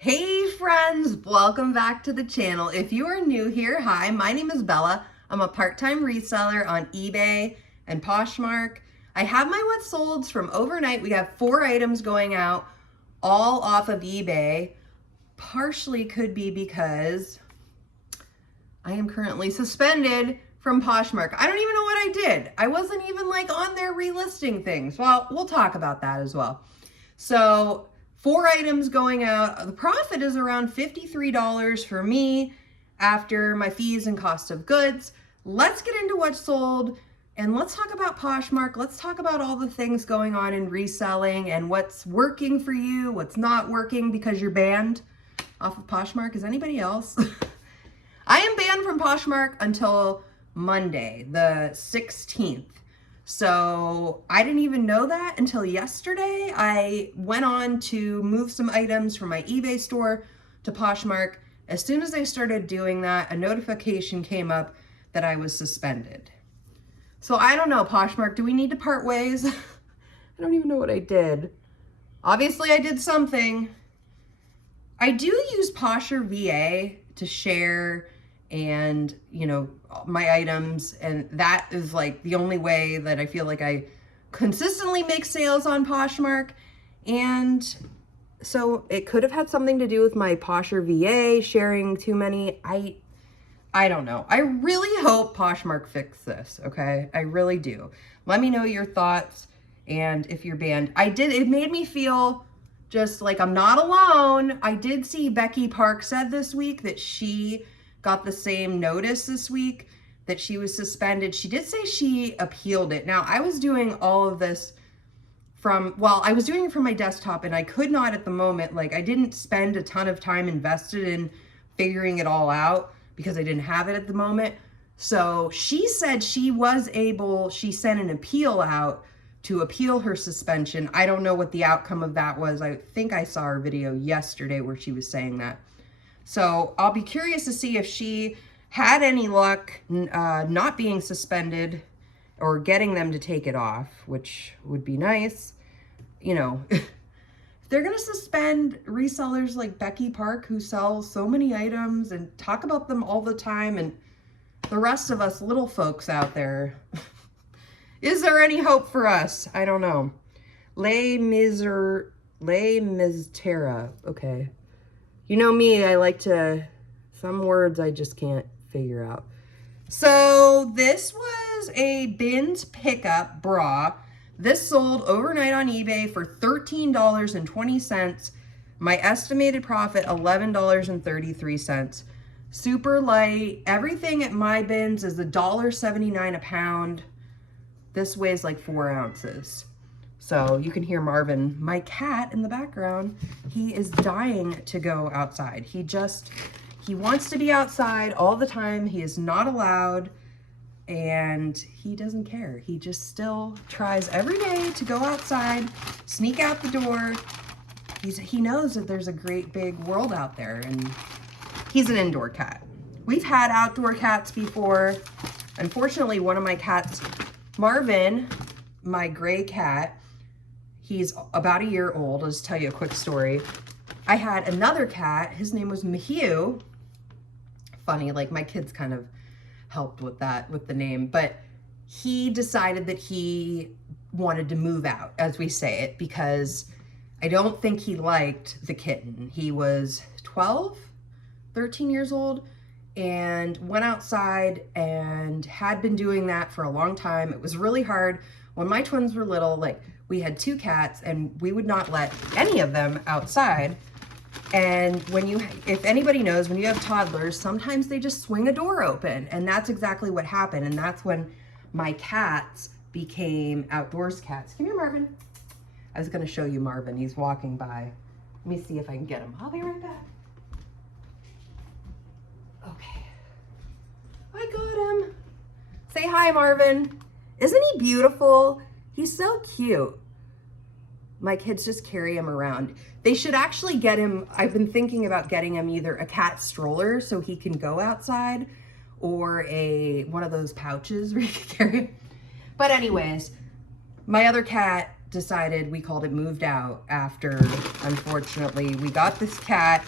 Hey friends, welcome back to the channel. If you are new here, hi, my name is Bella. I'm a part-time reseller on eBay and Poshmark. I have my what solds from overnight. We have 4 items going out, all off of eBay. Partially could be because I am currently suspended from Poshmark. I don't even know what I did. I wasn't even like on there relisting things. Well, we'll talk about that as well. So 4 items going out. The profit is around $53 for me after my fees and cost of goods. Let's get into what sold and let's talk about Poshmark. Let's talk about all the things going on in reselling and what's working for you, what's not working because you're banned off of Poshmark. Is anybody else? I am banned from Poshmark until Monday, the 16th. So I didn't even know that until yesterday. I went on to move some items from my eBay store to Poshmark. As soon as I started doing that, a notification came up that I was suspended. So I don't know, Poshmark, do we need to part ways? I don't even know what I did. Obviously I did something. I do use Posher VA to share and my items, and that is like the only way that I feel like I consistently make sales on Poshmark. And so it could have had something to do with my Posher VA sharing too many. I don't know. I really hope Poshmark fix this, okay? I really do. Let me know your thoughts and if you're banned. It made me feel just like I'm not alone. I did see Becky Park said this week that she got the same notice this week that she was suspended. She did say she appealed it. Now, I was doing all of this I was doing it from my desktop and I could not at the moment, like I didn't spend a ton of time invested in figuring it all out because I didn't have it at the moment. So she said she sent an appeal out to appeal her suspension. I don't know what the outcome of that was. I think I saw her video yesterday where she was saying that. So I'll be curious to see if she had any luck not being suspended or getting them to take it off, which would be nice. If they're going to suspend resellers like Becky Park who sell so many items and talk about them all the time, and the rest of us little folks out there, is there any hope for us? I don't know. Les Miserables. Okay. You know me, some words I just can't figure out. So this was a bins pickup bra. This sold overnight on eBay for $13.20. My estimated profit, $11.33. Super light. Everything at my bins is $1.79 a pound. This weighs like 4 ounces. So you can hear Marvin, my cat, in the background. He is dying to go outside. He wants to be outside all the time. He is not allowed, and he doesn't care. He just still tries every day to go outside, sneak out the door. He knows that there's a great big world out there, and he's an indoor cat. We've had outdoor cats before. Unfortunately, one of my cats, Marvin, my gray cat, he's about a year old. I'll just tell you a quick story. I had another cat. His name was Maheu. Funny, like my kids kind of helped with the name. But he decided that he wanted to move out, as we say it, because I don't think he liked the kitten. He was 13 years old, and went outside and had been doing that for a long time. It was really hard. When my twins were little, like we had 2 cats and we would not let any of them outside. And if anybody knows, when you have toddlers, sometimes they just swing a door open, and that's exactly what happened. And that's when my cats became outdoors cats. Come here, Marvin. I was gonna show you Marvin. He's walking by. Let me see if I can get him. I'll be right back. Okay. I got him. Say hi, Marvin. Isn't he beautiful? He's so cute. My kids just carry him around. They should actually get him, I've been thinking about getting him either a cat stroller so he can go outside, or one of those pouches where you can carry him. But anyways, my other cat decided, we called it moved out after, unfortunately, we got this cat,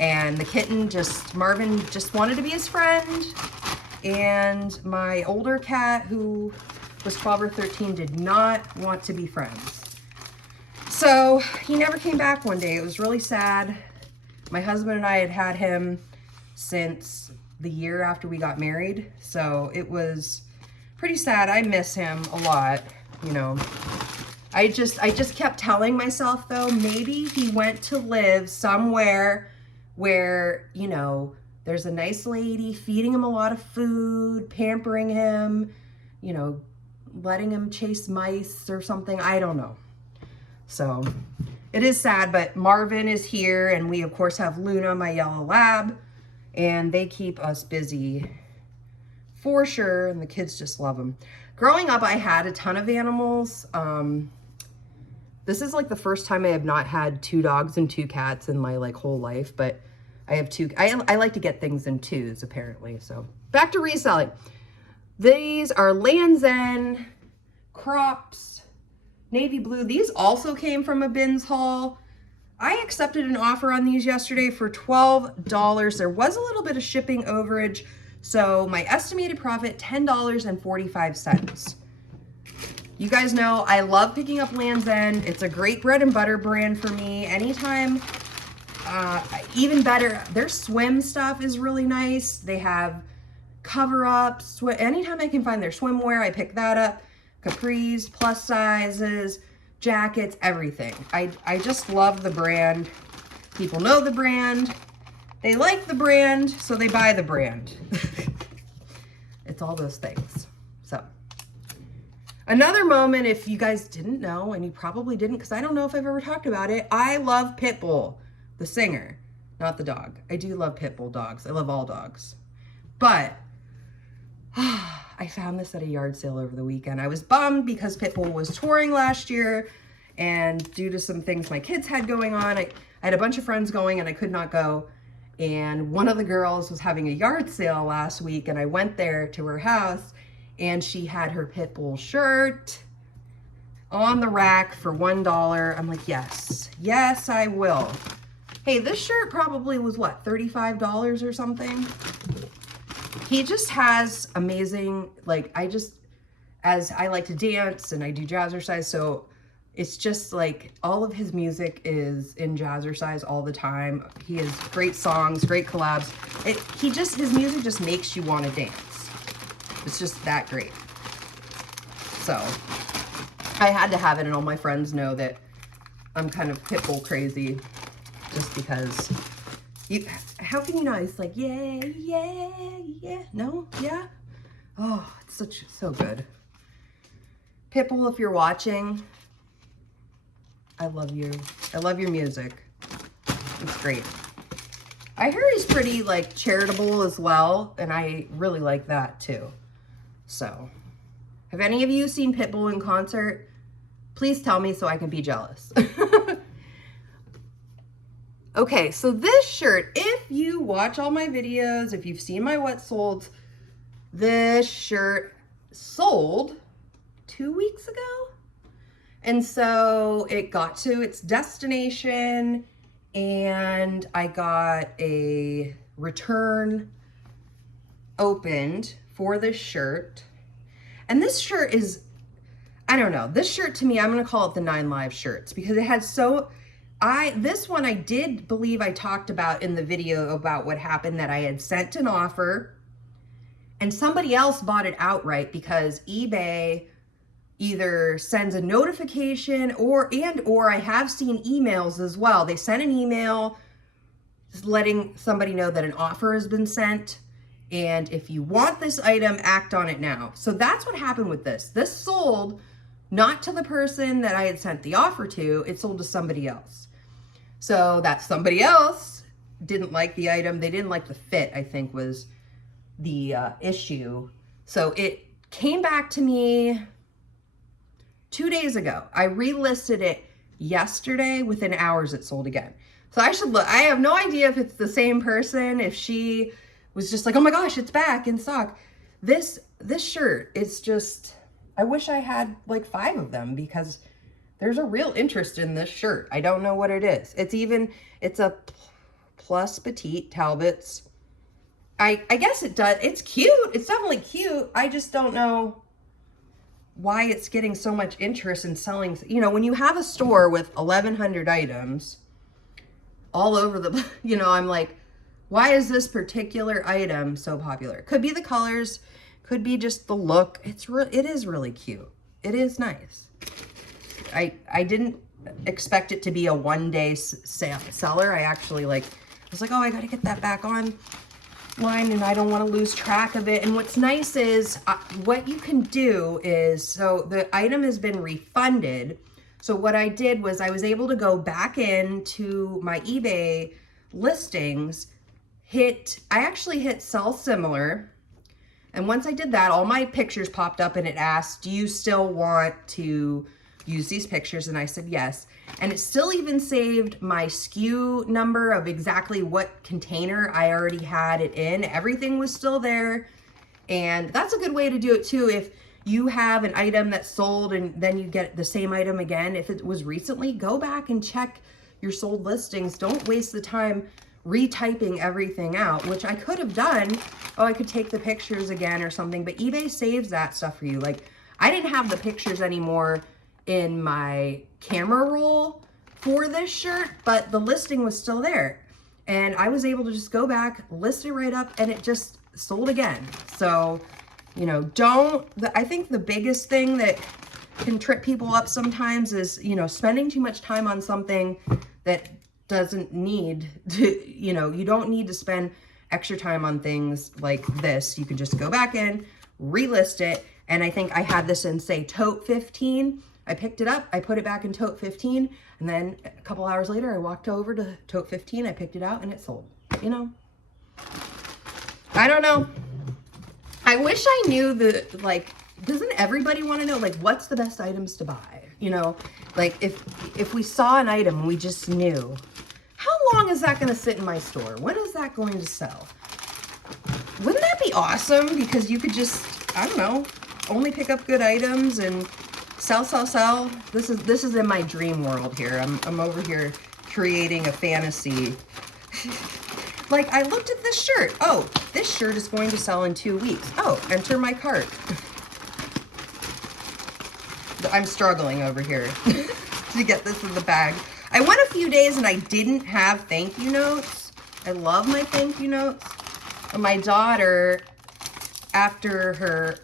and the kitten Marvin just wanted to be his friend, and my older cat, who was 12 or 13, did not want to be friends. So he never came back one day. It was really sad. My husband and I had had him since the year after we got married, so it was pretty sad. I miss him a lot, you know. I just kept telling myself, though, maybe he went to live somewhere where, you know, there's a nice lady feeding him a lot of food, pampering him, you know, letting him chase mice or something. I don't know. So it is sad, but Marvin is here, and we of course have Luna, my yellow lab, and they keep us busy for sure, and the kids just love them. Growing up, I had a ton of animals. This is like the first time I have not had 2 dogs and 2 cats in my like whole life, but I have 2. I like to get things in 2s apparently. So back to reselling. These are Land's End crops, navy blue. These also came from a bins haul. I accepted an offer on these yesterday for $12. There was a little bit of shipping overage, so my estimated profit, $10.45. You guys know I love picking up Land's End. It's a great bread and butter brand for me. Anytime, even better, their swim stuff is really nice. They have cover-ups. Anytime I can find their swimwear, I pick that up. Capris, plus sizes, jackets, everything. I just love the brand. People know the brand. They like the brand, so they buy the brand. It's all those things. So another moment, if you guys didn't know, and you probably didn't because I don't know if I've ever talked about it, I love Pitbull, the singer, not the dog. I do love Pitbull dogs. I love all dogs. But I found this at a yard sale over the weekend. I was bummed because Pitbull was touring last year, and due to some things my kids had going on, I had a bunch of friends going and I could not go. And one of the girls was having a yard sale last week, and I went there to her house, and she had her Pitbull shirt on the rack for $1. I'm like, yes, yes, I will. Hey, this shirt probably was what, $35 or something? He just has amazing, like, as I like to dance and I do jazzercise, so it's just like all of his music is in jazzercise all the time. He has great songs, great collabs. His music just makes you want to dance. It's just that great. So I had to have it, and all my friends know that I'm kind of Pitbull crazy, just because how can you not? It's like, yeah, yeah, yeah. No? Yeah? Oh, it's so good. Pitbull, if you're watching, I love you. I love your music. It's great. I hear he's pretty, like, charitable as well, and I really like that, too. So, have any of you seen Pitbull in concert? Please tell me so I can be jealous. Okay, so this shirt, if you watch all my videos, if you've seen my what solds, this shirt sold 2 weeks ago. And so it got to its destination, and I got a return opened for this shirt. And this shirt is, I don't know, this shirt to me, I'm gonna call it the 9 Live shirts, because it has this one I did believe I talked about in the video about what happened, that I had sent an offer and somebody else bought it outright, because eBay either sends a notification or I have seen emails as well. They sent an email just letting somebody know that an offer has been sent, and if you want this item, act on it now. So that's what happened with this. This sold not to the person that I had sent the offer to, it sold to somebody else. So that somebody else didn't like the item. They didn't like the fit, I think, was the issue. So it came back to me 2 days ago. I relisted it yesterday. Within hours, it sold again. So I should look. I have no idea if it's the same person, if she was just like, oh my gosh, it's back in stock. This shirt, it's just, I wish I had like 5 of them, because there's a real interest in this shirt. I don't know what it is. It's a plus petite Talbots. I guess it does. It's cute. It's definitely cute. I just don't know why it's getting so much interest in selling. You know, when you have a store with 1,100 items all over the, you know, I'm like, why is this particular item so popular? Could be the colors, could be just the look. It is really cute. It is nice. I didn't expect it to be a one-day seller. I actually I was like, oh, I got to get that back online, and I don't want to lose track of it. And what's nice is what you can do is, so the item has been refunded. So what I did was I was able to go back into my eBay listings, I actually hit sell similar. And once I did that, all my pictures popped up and it asked, do you still want to use these pictures? And I said yes. And it still even saved my SKU number of exactly what container I already had it in. Everything was still there. And that's a good way to do it too. If you have an item that's sold and then you get the same item again, if it was recently, go back and check your sold listings. Don't waste the time retyping everything out, which I could have done. Oh, I could take the pictures again or something, but eBay saves that stuff for you. Like, I didn't have the pictures anymore in my camera roll for this shirt, but the listing was still there. And I was able to just go back, list it right up, and it just sold again. So, you know, I think the biggest thing that can trip people up sometimes is, you know, spending too much time on something that doesn't need to, you know, you don't need to spend extra time on things like this. You can just go back in, relist it. And I think I had this in, say, tote 15. I picked it up, I put it back in tote 15, and then a couple hours later, I walked over to tote 15, I picked it out, and it sold. You know, I don't know. I wish I knew doesn't everybody want to know, like, what's the best items to buy? You know, like, if we saw an item and we just knew, how long is that going to sit in my store? When is that going to sell? Wouldn't that be awesome? Because you could just, I don't know, only pick up good items and sell. This is in my dream world here. I'm over here creating a fantasy. Like, I looked at this shirt. Oh, this shirt is going to sell in 2 weeks. Oh, enter my cart. I'm struggling over here to get this in the bag. I went a few days and I didn't have thank you notes. I love my thank you notes. My daughter, after her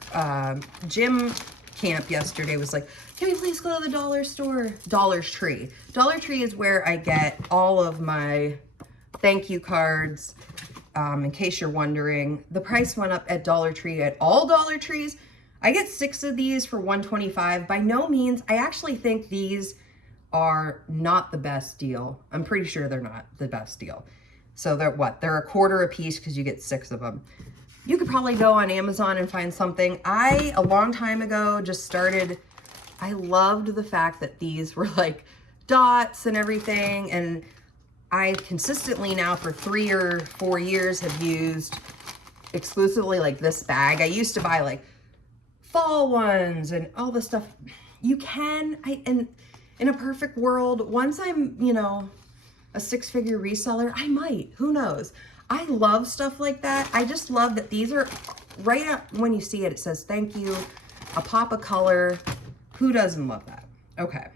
gym camp yesterday, was like, can we please go to the dollar store? Dollar Tree. Dollar Tree is where I get all of my thank you cards. In case you're wondering, the price went up at Dollar Tree, at all Dollar Trees. I get 6 of these for $1.25. By no means, I actually think these are not the best deal. I'm pretty sure they're not the best deal. So they're what? They're $1 a piece because you get 6 of them. You could probably go on Amazon and find something. A long time ago, just started, I loved the fact that these were like dots and everything. And I consistently now for 3 or 4 years have used exclusively like this bag. I used to buy like fall ones and all this stuff. You can, and in a perfect world, once I'm, you know, a 6-figure reseller, I might, who knows? I love stuff like that. I just love that these are right up when you see it, it says thank you, a pop of color. Who doesn't love that? Okay.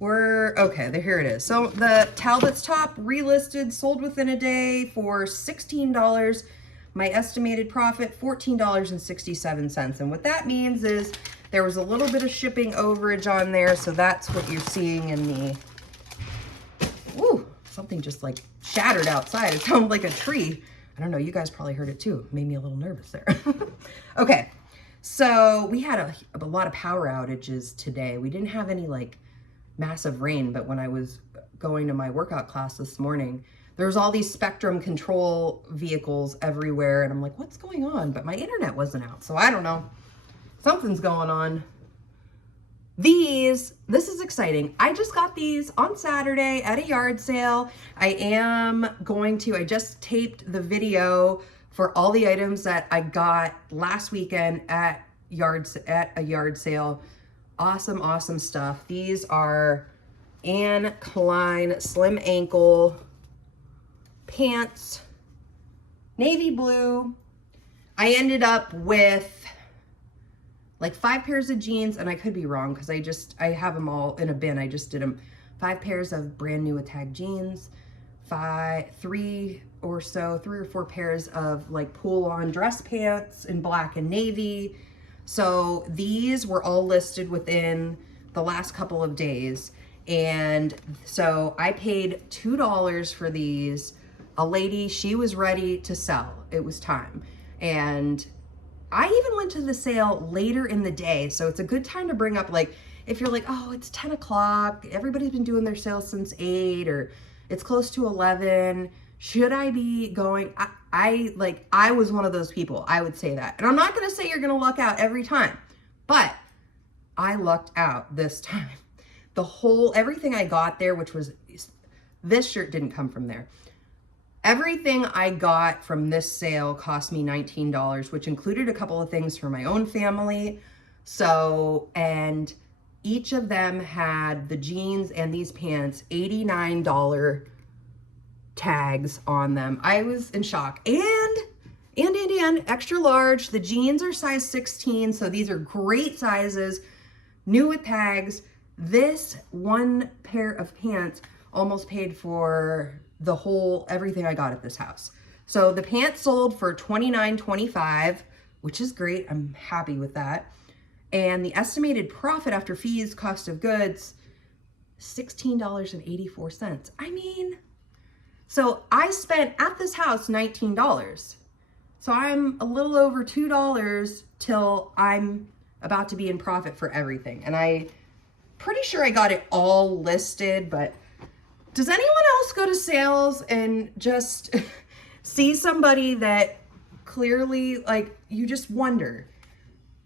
Here it is. So the Talbots top relisted, sold within a day for $16. My estimated profit, $14.67. And what that means is there was a little bit of shipping overage on there. So that's what you're seeing in the, woo, something just like shattered outside. It sounded like a tree. I don't know, you guys probably heard it too. Made me a little nervous there. Okay, so we had a lot of power outages today. We didn't have any like massive rain, but when I was going to my workout class this morning, there's all these Spectrum control vehicles everywhere. And I'm like, what's going on? But my internet wasn't out. So I don't know. Something's going on. This is exciting. I just got these on Saturday at a yard sale. I just taped the video for all the items that I got last weekend at a yard sale. Awesome, awesome stuff. These are Anne Klein slim ankle pants, navy blue. I ended up with like 5 pairs of jeans, and I could be wrong because I have them all in a bin. I just did them. 5 pairs of brand new with tag jeans, 3 or 4 pairs of like pull-on dress pants in black and navy. So these were all listed within the last couple of days. And so I paid $2 for these. A lady, she was ready to sell. It was time. And I even went to the sale later in the day. So it's a good time to bring up, like, if you're like, oh, it's 10 o'clock, everybody's been doing their sales since 8, or it's close to 11. Should I be going? I was one of those people. I would say that. And I'm not going to say you're going to luck out every time, but I lucked out this time. Everything I got there, which was, this shirt didn't come from there. Everything I got from this sale cost me $19, which included a couple of things for my own family. So, and each of them had the jeans and these pants, $89 tags on them. I was in shock. And extra large. The jeans are size 16, so these are great sizes, new with tags. This one pair of pants almost paid for everything I got at this house. So the pants sold for $29.25, which is great. I'm happy with that. And the estimated profit after fees, cost of goods, $16.84. I mean, so I spent at this house $19. So I'm a little over $2 till I'm about to be in profit for everything. And I'm pretty sure I got it all listed, but does anyone else go to sales and just see somebody that clearly, like, you just wonder?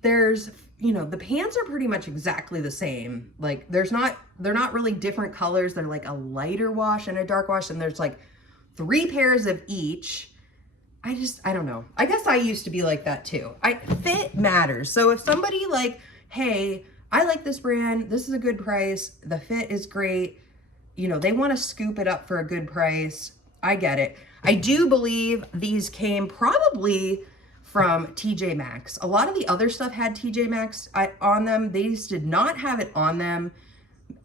There's, the pants are pretty much exactly the same. Like, they're not really different colors. They're like a lighter wash and a dark wash, and there's like 3 pairs of each. I don't know. I guess I used to be like that too. Fit matters. So if somebody like, hey, I like this brand, this is a good price, the fit is great, they want to scoop it up for a good price, I get it. I do believe these came probably from TJ Maxx. A lot of the other stuff had TJ Maxx on them. These did not have it on them.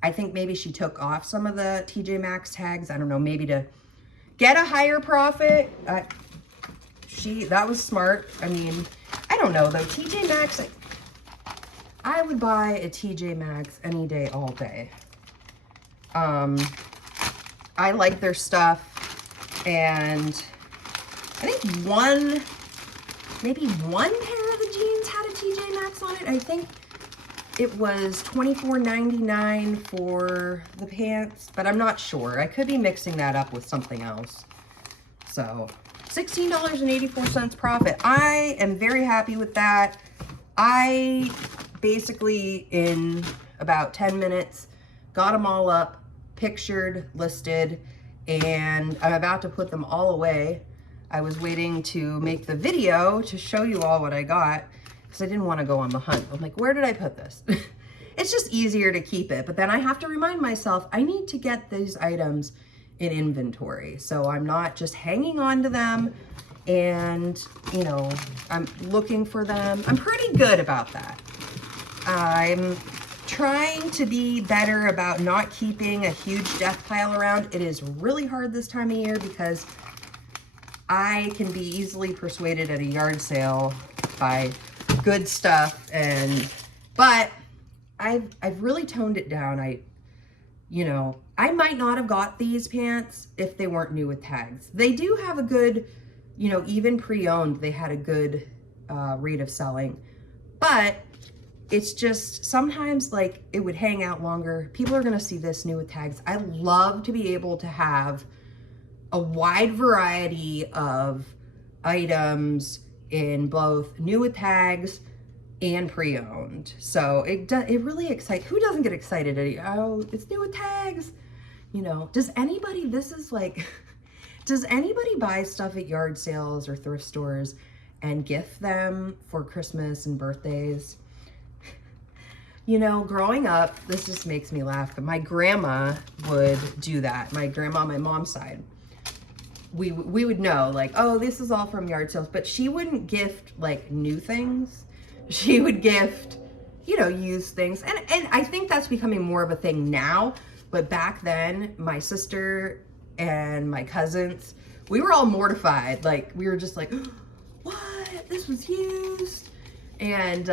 I think maybe she took off some of the TJ Maxx tags. I don't know, maybe to get a higher profit. That was smart. I mean, I don't know though. TJ Maxx, I would buy a TJ Maxx any day, all day. I like their stuff, and I think maybe one pair of the jeans had a TJ Maxx on it. I think it was $24.99 for the pants, but I'm not sure. I could be mixing that up with something else. So $16.84 profit. I am very happy with that. I basically, in about 10 minutes, got them all up, pictured, listed, and I'm about to put them all away. I was waiting to make the video to show you all what I got because I didn't want to go on the hunt. I'm like, where did I put this? It's just easier to keep it, but then I have to remind myself I need to get these items in inventory, so I'm not just hanging on to them and, I'm looking for them. I'm pretty good about that. I'm trying to be better about not keeping a huge death pile around. It is really hard this time of year because I can be easily persuaded at a yard sale by good stuff, but I've really toned it down. I might not have got these pants if they weren't new with tags. They do have a good, even pre-owned, they had a good rate of selling, but it's just sometimes like it would hang out longer. People are going to see this new with tags. I love to be able to have a wide variety of items in both new with tags and pre-owned. So it really excites. Who doesn't get excited at, oh, it's new with tags? Does anybody buy stuff at yard sales or thrift stores and gift them for Christmas and birthdays? You know, growing up, this just makes me laugh, but my grandma would do that. My grandma on my mom's side. We would know, like, oh, this is all from yard sales, but she wouldn't gift like new things. She would gift, you know, used things. And I think that's becoming more of a thing now. But back then, my sister and my cousins, we were all mortified. Like, we were just like, what? This was used. And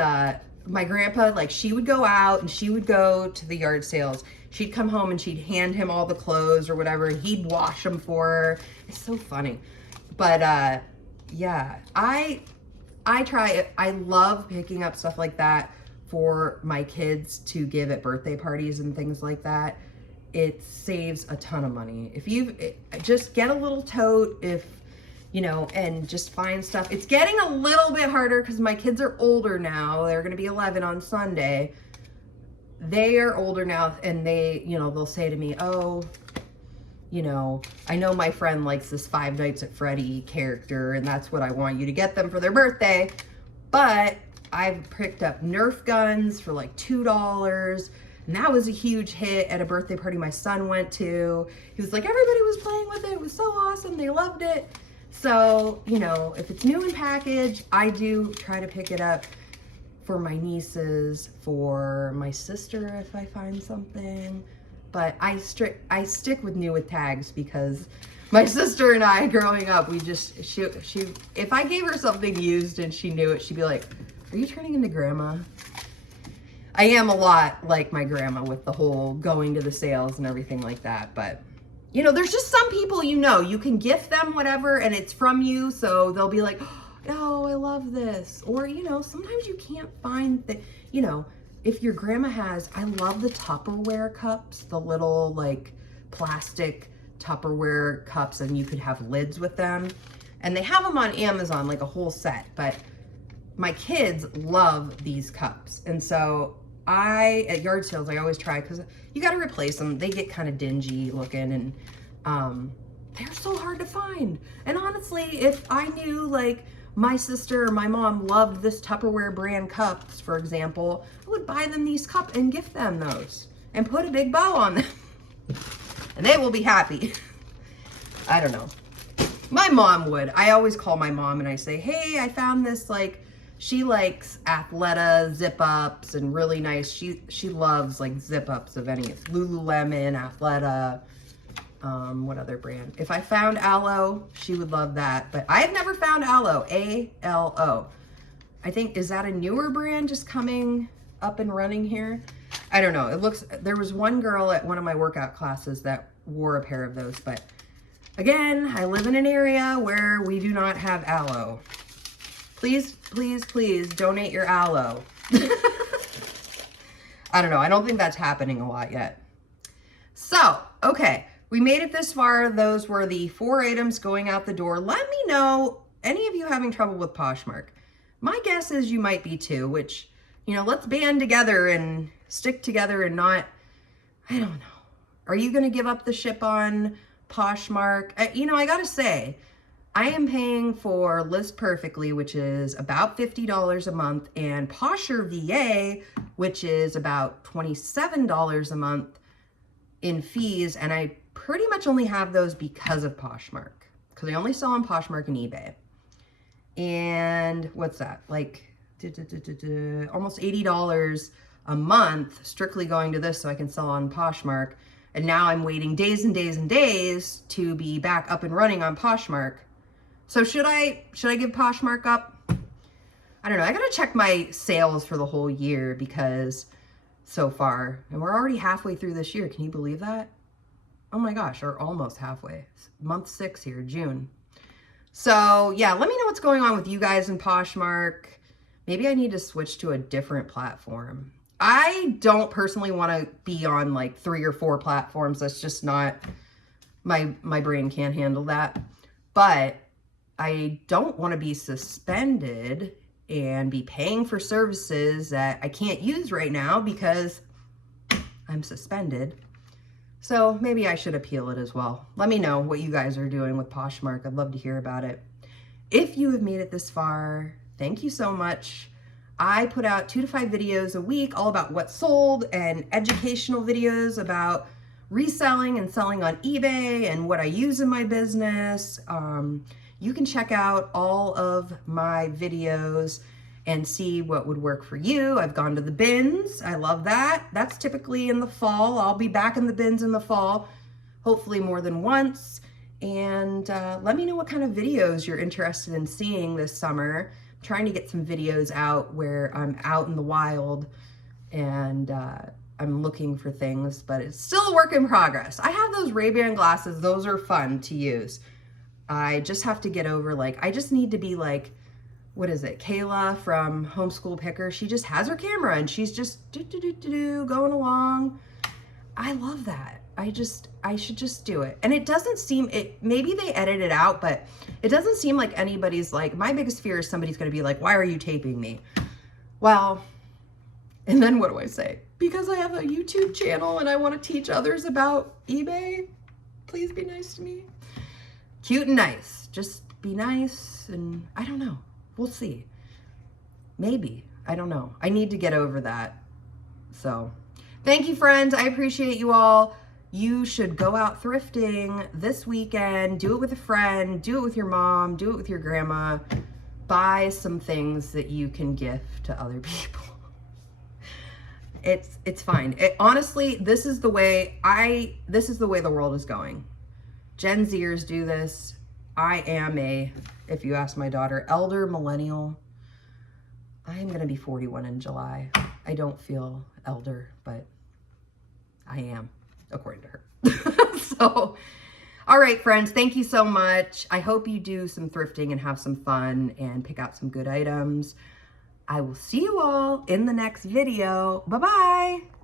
my grandpa, like, she would go out and she would go to the yard sales. She'd come home and she'd hand him all the clothes or whatever, and he'd wash them for her. It's so funny. But yeah, I try it. I love picking up stuff like that for my kids to give at birthday parties and things like that. It saves a ton of money. If you just get a little tote, if you know, and just find stuff. It's getting a little bit harder because my kids are older now. They're going to be 11 on Sunday. They are older now, and they, you know, they'll say to me, oh, you know, I know my friend likes this Five Nights at Freddy character, and that's what I want you to get them for their birthday. But I've picked up Nerf guns for like $2, and that was a huge hit at a birthday party my son went to. He was like, everybody was playing with it. It was so awesome. They loved it. So, you know, if it's new in package, I do try to pick it up for my nieces, for my sister if I find something. But I stick with new with tags because my sister and I growing up, we just, she if I gave her something used and she knew it, she'd be like, are you turning into grandma? I am a lot like my grandma with the whole going to the sales and everything like that. But, you know, there's just some people, you know, you can gift them whatever and it's from you. So they'll be like, oh, I love this. Or, you know, sometimes you can't find the, you know, if your grandma has, I love the Tupperware cups, the little like plastic Tupperware cups, and you could have lids with them. And they have them on Amazon, like a whole set. But my kids love these cups. And so at yard sales, I always try, because you got to replace them. They get kind of dingy looking, and they're so hard to find. And honestly, if I knew like my sister or my mom loved this Tupperware brand cups, for example, I would buy them these cups and gift them those and put a big bow on them. And they will be happy. I don't know. My mom would. I always call my mom and I say, hey, I found this, like, she likes Athleta zip-ups and really nice. She loves like zip-ups of any. It's Lululemon, Athleta, what other brand? If I found Aloe, she would love that. But I have never found Aloe, A-L-O. I think, is that a newer brand just coming up and running here? I don't know. It looks, there was one girl at one of my workout classes that wore a pair of those. But again, I live in an area where we do not have Aloe. Please, please, please donate your aloe. I don't know. I don't think that's happening a lot yet. So, okay. We made it this far. Those were the 4 items going out the door. Let me know, any of you having trouble with Poshmark. My guess is you might be too, which, you know, let's band together and stick together and not, I don't know. Are you going to give up the ship on Poshmark? You know, I got to say, I am paying for List Perfectly, which is about $50 a month, and Posher VA, which is about $27 a month in fees, and I pretty much only have those because of Poshmark, because I only sell on Poshmark and eBay. And what's that? Like almost $80 a month strictly going to this so I can sell on Poshmark. And now I'm waiting days and days and days to be back up and running on Poshmark. So should I give Poshmark up? I don't know. I got to check my sales for the whole year because so far, and we're already halfway through this year. Can you believe that? Oh my gosh, or almost halfway. Month 6 here, June. So yeah, let me know what's going on with you guys in Poshmark. Maybe I need to switch to a different platform. I don't personally want to be on like 3 or 4 platforms. That's just not, my brain can't handle that. But I don't want to be suspended and be paying for services that I can't use right now because I'm suspended. So maybe I should appeal it as well. Let me know what you guys are doing with Poshmark. I'd love to hear about it. If you have made it this far, thank you so much. I put out 2 to 5 videos a week all about what sold and educational videos about reselling and selling on eBay and what I use in my business. You can check out all of my videos and see what would work for you. I've gone to the bins. I love that. That's typically in the fall. I'll be back in the bins in the fall, hopefully more than once. And let me know what kind of videos you're interested in seeing this summer. I'm trying to get some videos out where I'm out in the wild and I'm looking for things, but it's still a work in progress. I have those Ray-Ban glasses. Those are fun to use. I just have to get over, like, I just need to be like, what is it? Kayla from Homeschool Picker. She just has her camera and she's just going along. I love that. I should just do it. And it doesn't seem, maybe they edit it out, but it doesn't seem like anybody's like, my biggest fear is somebody's going to be like, why are you taping me? Well, and then what do I say? Because I have a YouTube channel and I want to teach others about eBay. Please be nice to me. Cute and nice. Just be nice. And I don't know. We'll see. Maybe. I don't know. I need to get over that. So thank you, friends. I appreciate you all. You should go out thrifting this weekend. Do it with a friend. Do it with your mom. Do it with your grandma. Buy some things that you can gift to other people. It's fine. Honestly, this is the way the world is going. Gen Zers do this. I am if you ask my daughter, elder millennial. I am going to be 41 in July. I don't feel elder, but I am, according to her. So, all right, friends, thank you so much. I hope you do some thrifting and have some fun and pick out some good items. I will see you all in the next video. Bye-bye.